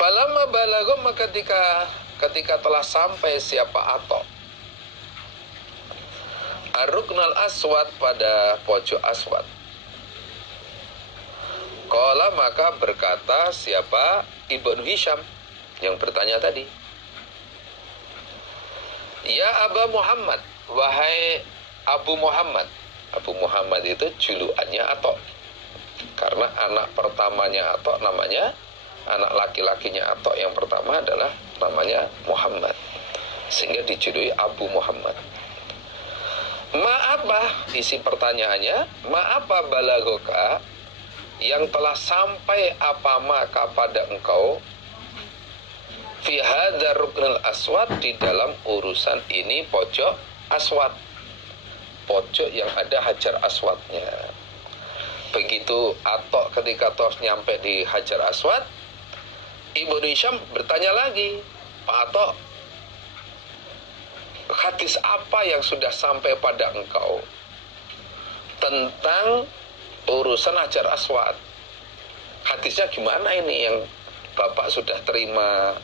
Falamma balagha, maka ketika telah sampai siapa Atok Ar-Ruknal Aswad, pada pojok aswad, qala, maka berkata siapa Ibnu Hisham yang bertanya tadi, ya Aba Muhammad, wahai Abu Muhammad. Abu Muhammad itu julukannya Atok, karena anak pertamanya Atok namanya, anak laki-lakinya Atok yang pertama adalah namanya Muhammad, sehingga dijuluki Abu Muhammad. Ma'apa, isi pertanyaannya, ma'apa balagoka, yang telah sampai apa maka pada engkau, fi hadzal ruknul aswad, di dalam urusan ini pojok aswad, pojok yang ada hajar aswadnya. Begitu Atok ketika tos nyampe di hajar aswad, Ibnu Hisham bertanya lagi, Pak Atok, hadis apa yang sudah sampai pada engkau tentang urusan hajar aswad? Hadisnya gimana ini yang Bapak sudah terima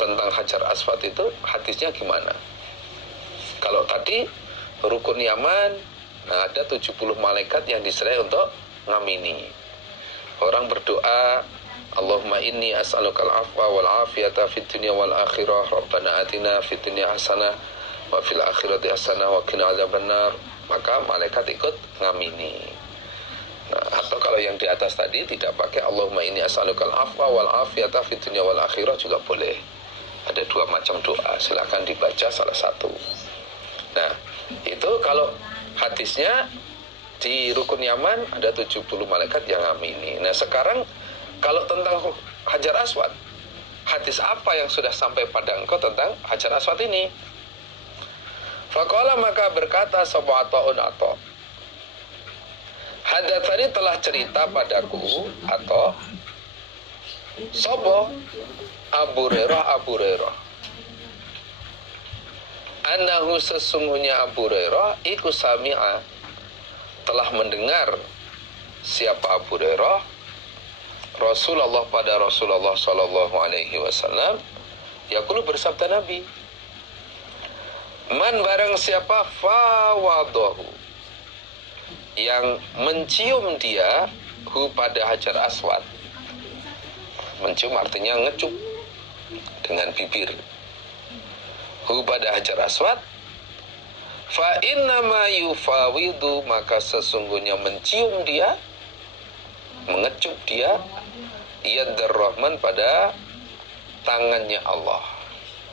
tentang hajar aswad itu, hadisnya gimana? Kalau tadi rukun Yaman, nah ada 70 malaikat yang diserai untuk ngamini. Orang berdoa, Allahumma inni as'alukal afwa wal afiyata fid dunya wal akhirah, Rabbana atina fid dunya hasanah wa fil akhirati hasanah wa qina adzabannar. Maka malaikat ikut ngamini. Nah, atau kalau yang di atas tadi tidak pakai Allahumma inni as'alukal afwa wal afiyata fid dunya wal akhirah juga boleh. Ada dua macam doa, silakan dibaca salah satu. Nah, itu kalau hadisnya di rukun Yaman ada 70 malaikat yang ngamini. Nah, sekarang kalau tentang hajar aswad, hadis apa yang sudah sampai pada engkau tentang hajar aswad ini? Faqala, maka berkata sapa Atok, hadatsani, telah cerita padaku Atok, sapa Abu Hurairah, annahu, sesungguhnya Abu Hurairah iku sami'a, telah mendengar siapa Abu Hurairah Rasulullah, pada Rasulullah sallallahu alaihi wasallam, yaqulu, bersabda Nabi, man, barang siapa, fawadahu, yang mencium dia, hu, pada hajar aswad. Mencium artinya ngecup dengan bibir, hu, pada hajar aswad, fa innama yufawidu, maka sesungguhnya mencium dia, mengecup dia, yadur rahman, pada tangannya Allah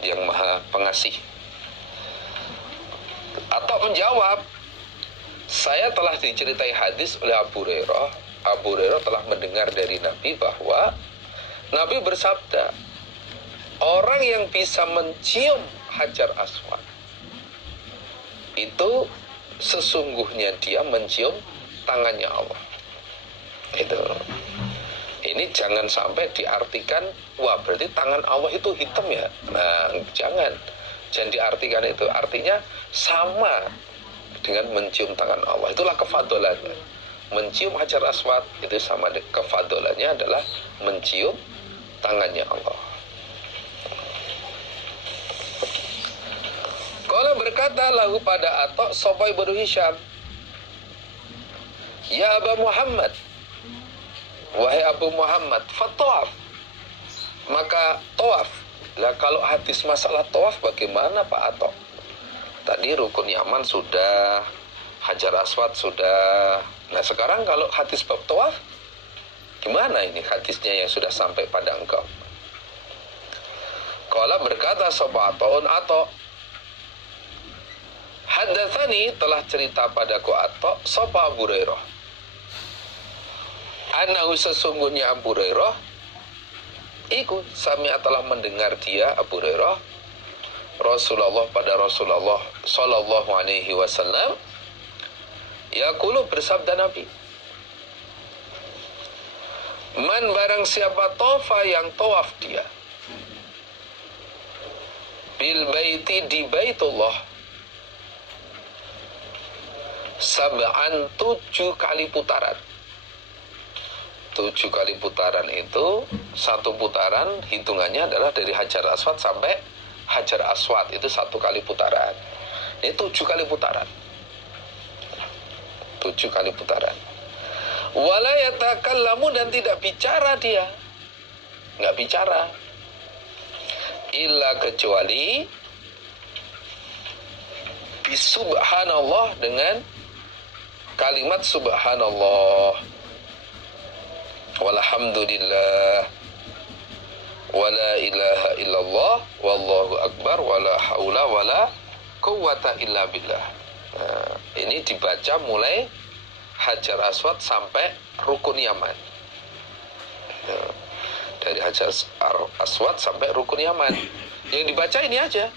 yang maha pengasih. Atau menjawab, saya telah diceritai hadis oleh Abu Hurairah. Abu Hurairah telah mendengar dari Nabi bahwa Nabi bersabda, orang yang bisa mencium hajar aswad itu sesungguhnya dia mencium tangannya Allah. Itu. Ini jangan sampai diartikan, wah berarti tangan Allah itu hitam ya. Nah, jangan diartikan itu. Artinya sama dengan mencium tangan Allah. Itulah kefadolannya. Mencium hajar aswad itu sama, kefadolannya adalah mencium tangannya Allah. Kalau berkata lahu pada Atok sapa Ibnu Hisham, ya Aba Muhammad, wahai Abu Muhammad, fatawaf, maka tawaf. Lah kalau hadis masalah tawaf bagaimana Pak Atok? Tadi rukun Yaman sudah, hajar aswad sudah. Nah sekarang kalau hadis bab tawaf, gimana ini hadisnya yang sudah sampai pada engkau? Qala, berkata sapa Atok, hadatsani, telah cerita padaku Atok sapa Abu Hurairah, annahu, sesungguhnya Abu Hurairah iku sami'a, telah mendengar dia Abu Hurairah Rasulullah, pada Rasulullah sallallahu alaihi wasallam, yaqulu, bersabda Nabi, man, barang siapa tofa, yang tawaf dia, bil baiti, di Baitullah, sab'an, 7 kali putaran, 7 kali putaran itu, satu putaran hitungannya adalah dari Hajar Aswad sampai Hajar Aswad, itu 1 kali putaran. Ini 7 kali putaran. 7 kali putaran. Wala yatakallamu, dan tidak bicara dia. Nggak bicara. Illa kecuali bisubhanallah, dengan kalimat subhanallah, walhamdulillah, wala ilaha illallah, wallahu akbar, wala haula wala quwwata illa billah. Nah, ini dibaca mulai Hajar Aswad sampai Rukun Yaman. Nah, dari Hajar Aswad sampai Rukun Yaman, yang dibaca ini aja.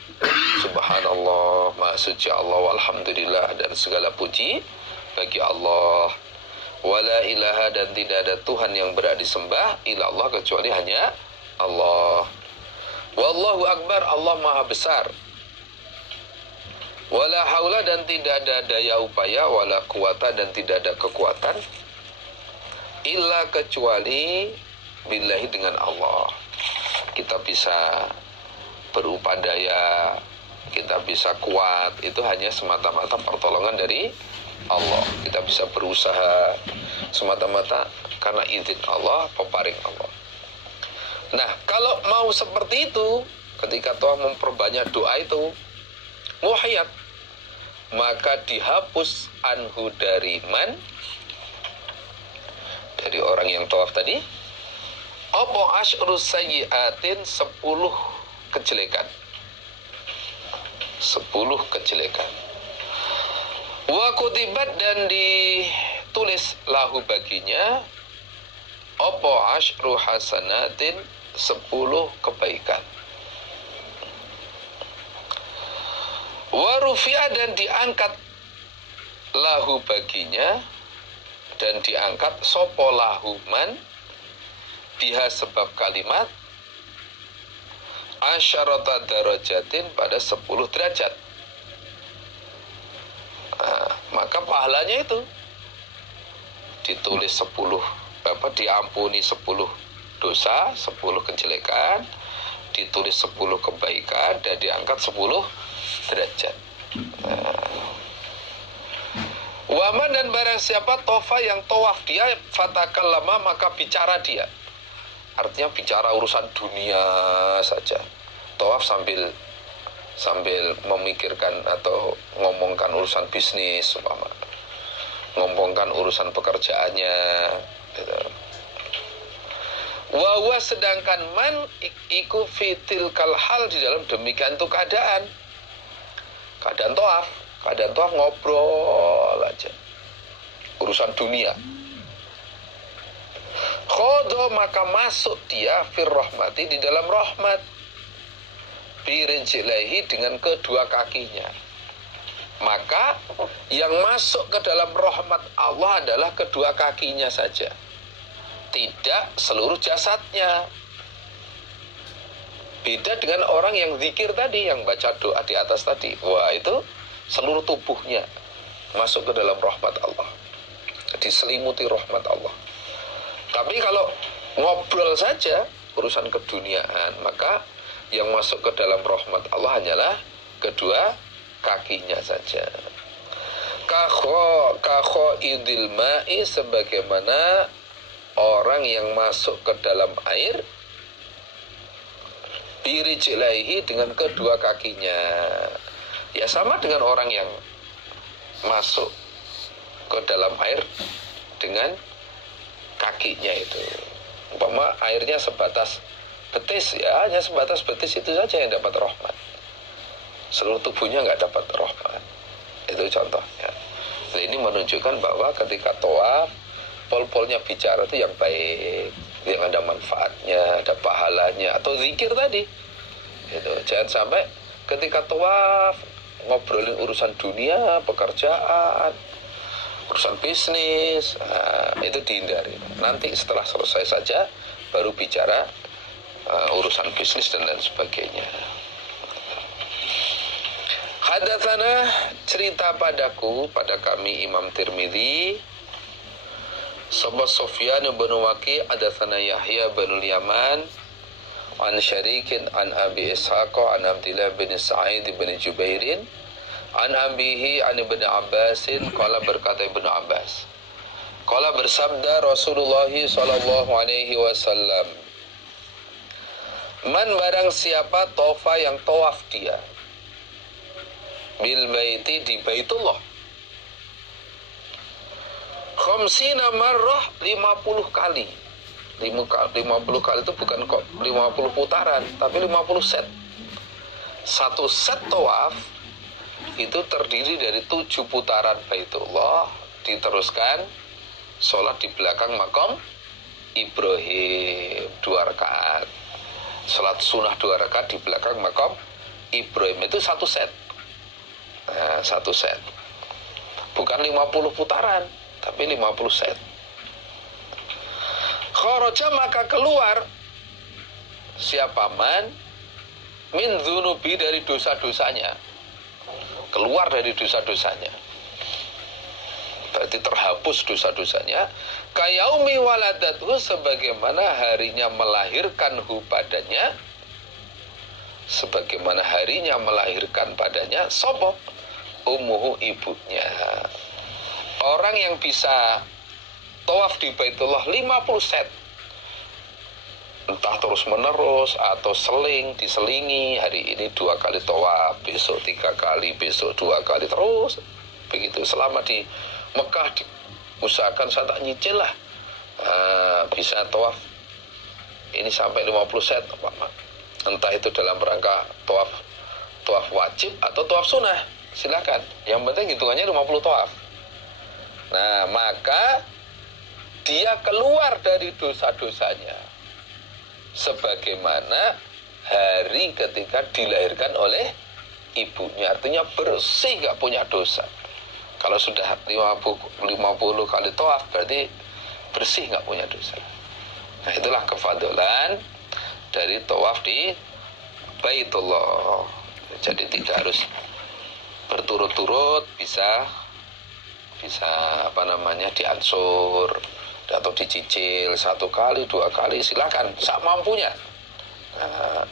Subhanallah, maha suci Allah, walhamdulillah, dan segala puji bagi Allah. Wala ilaha, dan tidak ada Tuhan yang berhak disembah illallah, kecuali hanya Allah. Wallahu akbar, Allah maha besar. Wala haula, dan tidak ada daya upaya, wala quwata, dan tidak ada kekuatan, illa kecuali billahi, dengan Allah. Kita bisa berupadaya, kita bisa kuat, itu hanya semata-mata pertolongan dari Allah. Kita bisa berusaha semata-mata karena izin Allah, peparing Allah. Nah, kalau mau seperti itu, ketika Tuhan memperbanyak doa itu, muhayat, maka dihapus anhu, dari man, dari orang yang tawaf tadi, apa asyru sayyiatin, 10 kejelekan. 10 kejelekan. Wa kutibat, dan ditulis lahu baginya, apa asyru hasanatin, 10 kebaikan. Wa rufi'a, dan diangkat lahu baginya, dan diangkat sopo lahu man, biha sebab kalimat, asyarata darajatin, pada 10 derajat. Nah, maka pahalanya itu ditulis 10, diampuni 10 dosa, 10 kejelekan, ditulis 10 kebaikan, dan diangkat 10 derajat. Waman, dan barang siapa tofa, yang tawaf dia, fatakallama, maka bicara dia. Artinya bicara urusan dunia saja. Tawaf sambil memikirkan atau ngomongkan urusan bisnis, ngomongkan urusan pekerjaannya, gitu. Wawa, sedangkan man iku fitil kalhal, di dalam demikian itu keadaan tawaf ngobrol aja urusan dunia. Khodo, maka masuk dia fir rahmati, di dalam rahmat, birinjilaihi, dengan kedua kakinya. Maka yang masuk ke dalam rahmat Allah adalah kedua kakinya saja, tidak seluruh jasadnya. Beda dengan orang yang zikir tadi, yang baca doa di atas tadi. Wah, itu seluruh tubuhnya masuk ke dalam rahmat Allah, diselimuti rahmat Allah. Tapi kalau ngobrol saja urusan keduniaan, maka yang masuk ke dalam rahmat Allah hanyalah kedua kakinya saja. Kakho idil ma'i, sebagaimana orang yang masuk ke dalam air, birijlaihi, dengan kedua kakinya. Ya, sama dengan orang yang masuk ke dalam air dengan kakinya itu. Umpama airnya sebatas betis, ya hanya sebatas betis itu saja yang dapat rahmat. Seluruh tubuhnya nggak dapat rahmat. Itu contohnya. Nah, ini menunjukkan bahwa ketika tawaf, pol-polnya bicara itu yang baik, yang ada manfaatnya, ada pahalanya, atau zikir tadi. Itu jangan sampai ketika tawaf ngobrolin urusan dunia, pekerjaan, urusan bisnis, itu dihindari. Nanti setelah selesai saja baru bicara urusan bisnis dan lain sebagainya. Hadatsana, cerita padaku, pada kami Imam Tirmidzi, Sapa Sufyan bin Waqi hadatsana Yahya bin Yaman an Syarikin an Abi Ishaq an Abdullah bin Sa'id bin Jubairin an abihi an Ibnu Abbasin qala berkata Ibnu Abbas qala bersabda Rasulullah sallallahu alaihi wasallam, man barang siapa tofa yang tawaf dia bil baiti di Baitullah khamsina marrah 50 kali. 50 kali itu bukan kok 50 putaran, tapi 50 set. Satu set tawaf itu terdiri dari 7 putaran Baitullah, diteruskan sholat di belakang makam Ibrahim 2 rakaat. Sholat sunnah 2 rakaat di belakang makam Ibrahim itu satu set. Nah, satu set. Bukan 50 putaran, tapi 50 set. Kharaja maka keluar siapa man min dzunubi dari dosa-dosanya. Keluar dari dosa-dosanya. Berarti terhapus dosa-dosanya. Kayaumi waladathu sebagaimana harinya melahirkan hu padanya. Sebagaimana harinya melahirkan padanya sapa ummuhu ibunya. Orang yang bisa tawaf di Baitullah 50 set, entah terus menerus atau diselingi, hari ini 2 kali tawaf, besok 3 kali, besok 2 kali, terus begitu selama di Mekah. Usahakan saya tak nyicil lah, bisa tawaf ini sampai 50 set, entah itu dalam rangka tawaf wajib atau tawaf sunnah, silakan, yang penting hitungannya 50 tawaf. Nah, maka dia keluar dari dosa-dosanya sebagaimana hari ketika dilahirkan oleh ibunya. Artinya bersih, gak punya dosa. Kalau sudah 50 kali tawaf berarti bersih, gak punya dosa. Nah, itulah kefadolan dari tawaf di Baitullah. Jadi tidak harus berturut-turut, bisa diansur atau dicicil 1 kali, 2 kali, silakan, sak mampunya. Nah,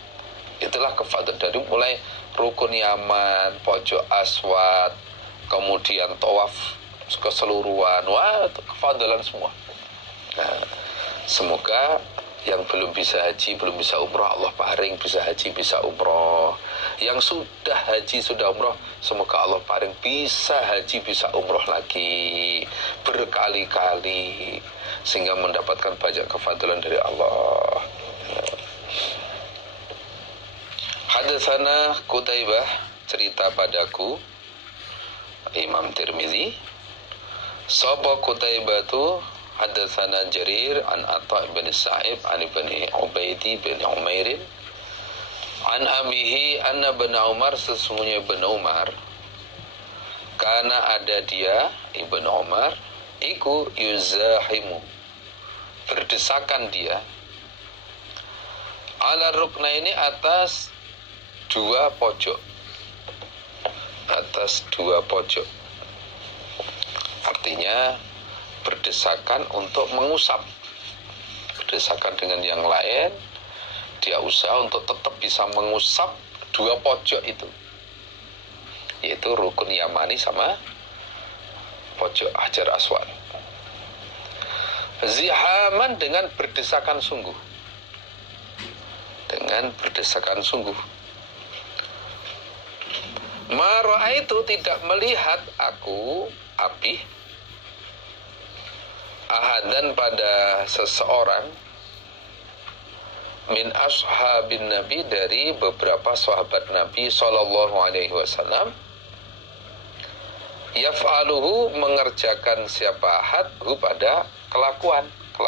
itulah kefadolan dari mulai rukun Yaman, pojok Aswad, kemudian tawaf keseluruhan, wah kefadolan semua. Nah, semoga yang belum bisa haji, belum bisa umroh, Allah paring bisa haji, bisa umroh. Yang sudah haji, sudah umroh, semoga Allah paring bisa haji, bisa umroh lagi berkali-kali, sehingga mendapatkan banyak kefadolan dari Allah. Hadatsana Qutaibah, cerita padaku Imam Tirmizi, sapa Qutaibah tu hadatsana Jarir an Atha bin Sa'ib an ibni Ubaidi bin Umairin an abihi anna bin Umar, sesungguhnya bin Umar, karena ada dia Ibn Umar iku yuzahimu, berdesakan dia ala rukna ini atas 2 pojok, artinya berdesakan untuk mengusap, berdesakan dengan yang lain, dia usaha untuk tetap bisa mengusap 2 pojok itu, yaitu rukun Yamani sama pojok Hajar Aswad. Zihaman, dengan berdesakan sungguh, Mara itu tidak melihat aku Abi ahadan pada seseorang min ashabin Nabi, dari beberapa sahabat Nabi sallallahu alaihi wasallam, yaf'aluhu, mengerjakan siapa ahad hu pada kelakuan,